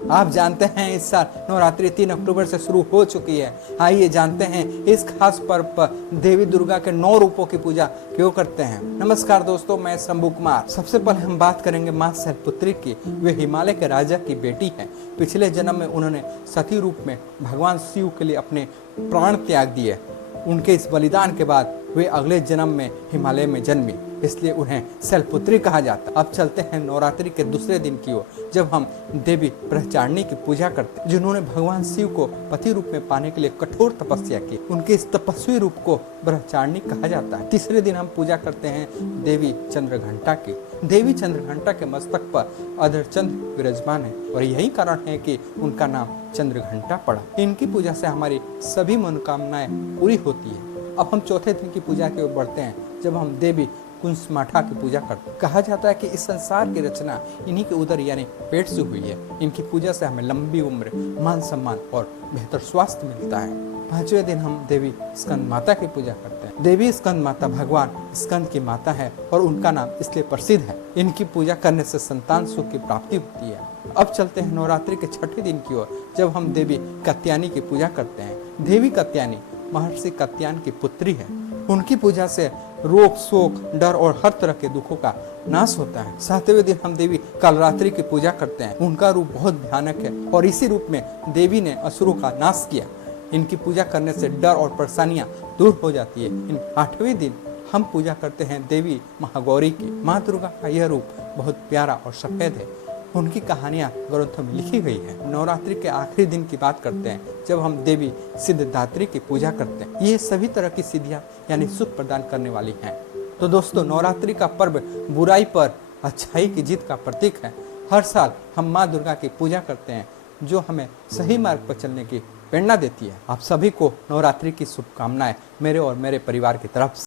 आप जानते हैं इस साल नवरात्रि 3 अक्टूबर से शुरू हो चुकी है। आइए जानते हैं इस खास पर्व पर देवी दुर्गा के 9 रूपों की पूजा क्यों करते हैं। नमस्कार दोस्तों, मैं शंभू कुमार। सबसे पहले हम बात करेंगे मां शैलपुत्री की। वे हिमालय के राजा की बेटी हैं। पिछले जन्म में उन्होंने सती रूप में भगवान शिव के लिए अपने प्राण त्याग दिए। उनके इस बलिदान के बाद वे अगले जन्म में हिमालय में जन्मी, इसलिए उन्हें शैलपुत्री कहा जाता। अब चलते हैं नवरात्रि के दूसरे दिन की ओर, जब हम देवी ब्रह्मचारिणी की पूजा करते हैं, जिन्होंने भगवान शिव को पति रूप में पाने के लिए कठोर तपस्या की। उनके इस तपस्वी रूप को ब्रह्मचारिणी कहा जाता है। तीसरे दिन हम पूजा करते हैं देवी चंद्रघंटा की। देवी चंद्रघंटा के मस्तक पर अर्धचंद्र विराजमान है और यही कारण है कि उनका नाम चंद्रघंटा पड़ा। इनकी पूजा से हमारी सभी मनोकामनाएं पूरी होती है। अब हम चौथे दिन की पूजा की ओर बढ़ते हैं, जब हम देवी कुंसमाठा की पूजा करते हैं। कहा जाता है कि इस संसार की रचना इन्हीं के उदर यानी पेट से हुई है। इनकी पूजा से हमें लंबी उम्र, मान सम्मान और बेहतर स्वास्थ्य मिलता है। पांचवें दिन हम देवी स्कंद माता की पूजा करते हैं। देवी स्कंद माता भगवान स्कंद की माता है और उनका नाम इसलिए प्रसिद्ध है। इनकी पूजा करने से संतान सुख की प्राप्ति होती है। अब चलते हैं नवरात्रि के छठे दिन की ओर, जब हम देवी कात्यायनी की पूजा करते हैं। देवी कात्यायनी महर्षि कात्यायन की पुत्री है। उनकी पूजा से रोग, शोक, डर और हर तरह के दुखों का नाश होता है। सातवें दिन हम देवी कालरात्रि की पूजा करते हैं। उनका रूप बहुत भयानक है और इसी रूप में देवी ने असुरों का नाश किया। इनकी पूजा करने से डर और परेशानियां दूर हो जाती है। इन आठवें दिन हम पूजा करते हैं देवी महागौरी की। माँ दुर्गा का यह रूप बहुत प्यारा और सफेद है। उनकी कहानियां ग्रंथों में लिखी गई है। नवरात्रि के आखिरी दिन की बात करते हैं, जब हम देवी सिद्धदात्री की पूजा करते हैं। ये सभी तरह की सिद्धियां यानी सुख प्रदान करने वाली हैं। तो दोस्तों, नवरात्रि का पर्व बुराई पर अच्छाई की जीत का प्रतीक है। हर साल हम माँ दुर्गा की पूजा करते हैं, जो हमें सही मार्ग पर चलने की प्रेरणा देती है। आप सभी को नवरात्रि की शुभकामनाएं मेरे और मेरे परिवार की तरफ से।